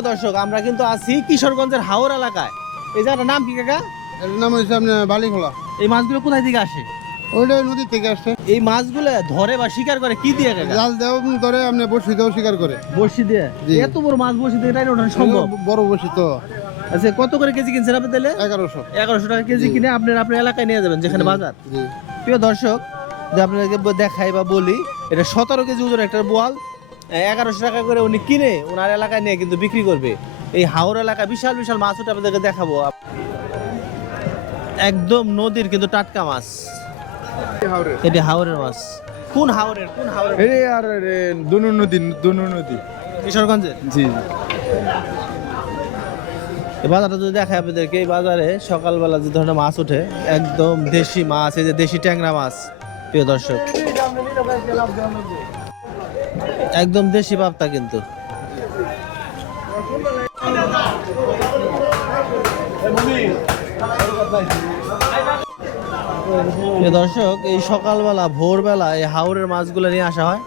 প্রিয় দর্শক, আমরা কিন্তু আছি কিশোরগঞ্জের হাওর এলাকায়। এই জায়গাটার নাম কি কাকা? এর নাম হচ্ছে আপনার বালিখোলা। এই মাছগুলো কোথায় থেকে আসে? ওইটা নদী থেকে আসছে। এই মাছগুলো ধরে বা শিকার করে কি দিয়ে কাকা? জাল দেও ধরে আপনি বসি দেও শিকার করে। বড়শি দিয়ে? জি। এত বড় মাছ বড়শি দিয়ে টাইনে ওঠানো সম্ভব? বড় বসি তো। আচ্ছা, কত করে কেজি কিনছেন আপনি তাহলে? 1100। 1100 টাকা কেজি কিনে আপনার এলাকায় নিয়ে যাবেন যেখানে বাজার। জি। প্রিয় দর্শক, যে আপনাদেরকে দেখাই বা বলি, এটা 17 কেজি ওজন একটা বোয়াল। 1100 টাকা করে উনি কিনে ওনার এলাকায় নিয়ে কিন্তু বিক্রি করবে। এই হাওর এলাকা বিশাল বিশাল মাছ ওটা আপনাদেরকে দেখাবো। একদম নদীর কিন্তু টাটকা মাছ। এটা হাওরের মাছ। কোন হাওরের? এই আর দুনু নদী কিশোরগঞ্জের? জি। এই বাজারটা যদি দেখায় আপনাদেরকে, এই বাজারে সকালবেলা যে ধরনের মাছ ওঠে একদম দেশি মাছ, এই যে দেশি ট্যাংরা মাছ। প্রিয় দর্শক, একদম দেশি পাবতা কিন্তু। প্রিয় দর্শক, এই সকালবেলা ভোরবেলা এই হাওরের মাছগুলো নিয়ে আসা হয়,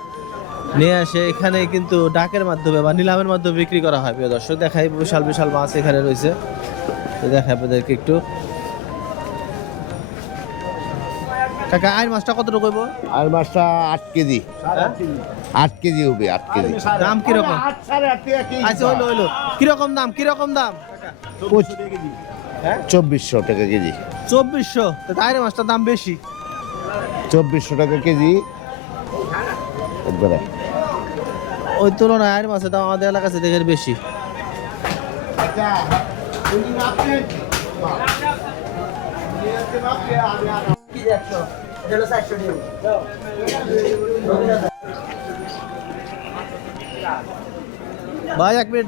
নিয়ে আসে এখানে কিন্তু ডাকের মাধ্যমে বা নিলামের মাধ্যমে বিক্রি করা হয়। প্রিয় দর্শক, দেখাই বিশাল বিশাল মাছ এখানে রয়েছে, দেখাই আপনাদেরকে একটু। কাকা, আইন মাছটা কতটুকু হইব? আর মাছটা 8 কেজি। 8 কেজি হবে, 8 কেজি। দাম কিরকম? আচ্ছা, হইলো কিরকম দাম? 2400 টাকা কেজি। 2400? আইন মাছটার দাম বেশি। 2400 টাকা কেজি একবারে। ওই তুলনায় আইন মাছের দাম আমাদের এলাকাতে দেখে বেশি। ভাই এক মিনিট,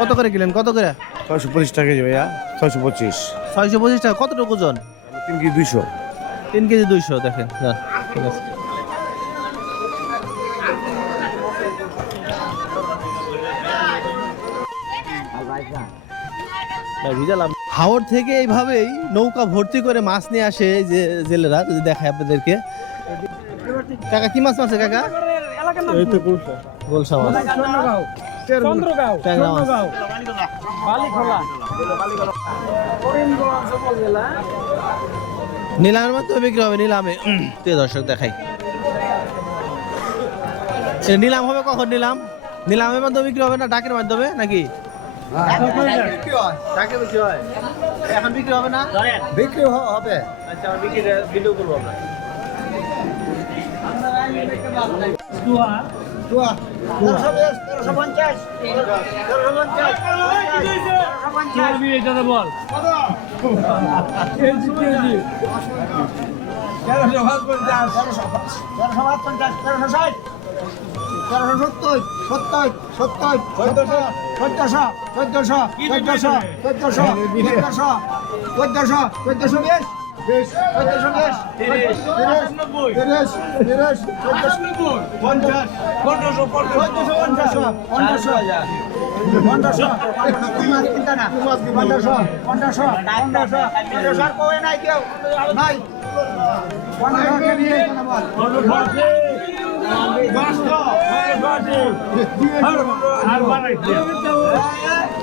কত করে কিলেন? কত করে? 625 টাকা কেজি ভাইয়া। 625। 625 টাকা। কতটুকু ওজন? 3 কেজি 200। 3 কেজি 200। দেখেন, যান, ঠিক আছে। হাওর থেকে এইভাবেই নৌকা ভর্তি করে মাছ নিয়ে আসে যে জেলেরা, যদি দেখায় আপনাদেরকে। কাকা, কি মাছ আছে কাকা? এই তো গোলসা মাছ, ট্যাংরা মাছ। নিলামের মাধ্যমে বিক্রি হবে, নিলামে। প্রিয় দর্শক, দেখাই নিলাম হবে কখন? নিলামের মাধ্যমে বিক্রি হবে না ডাকের মাধ্যমে নাকি? ডাকে বিক্রি হয়। এখন বিক্রি হবে না? বিক্রি হবে। আচ্ছা, আমরা ভিডিও করবো আমরা।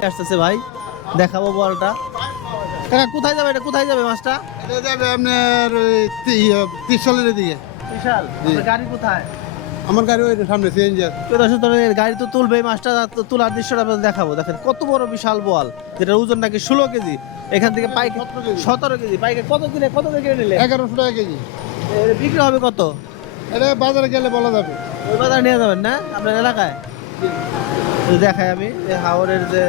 আসতেছে ভাই, দেখাবো বলটা। কাকা, কোথায় যাবে? এটা কোথায় যাবে মাছটা? এটা যাবে আপনার ত্রিশালের দিকে। বিশাল। গাড়ি কোথায়? আমার গাড়ি ওই সামনে সিএনজি। গাড়ি তো তুলবে, মাছটা তোলার দৃশ্যটা আপনাদের দেখাবো। দেখেন কত বড় বিশাল বল, যেটার ওজন নাকি 16 কেজি। এখান থেকে পাইকে 17 কেজি। পাইকে কত কিনে নিলে? 1100 টাকা কেজি। বিক্রি হবে কত? এটা বাজারে গেলে বলা যাবে। ওই বাজারে নিয়ে যাবেন না আপনার এলাকায়? দেখাই আমি যে হাওরের যে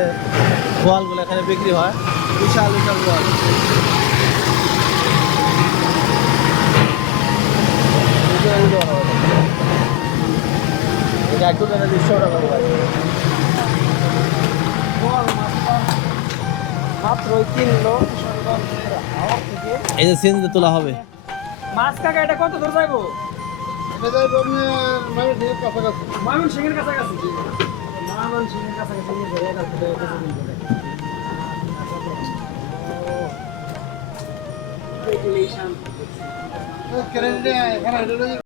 বোয়ালগুলো এখানে বিক্রি হয়, বিশাল বিশাল বোয়াল। এই যে সিএনজিতে তোলা হবে মাছ। কাকা, এটা কত দূর যাইবো? এটা যাইবে আপনার ময়মনসিংহের কাছাকাছি। ময়মনসিংহের কাছাকাছি। কেন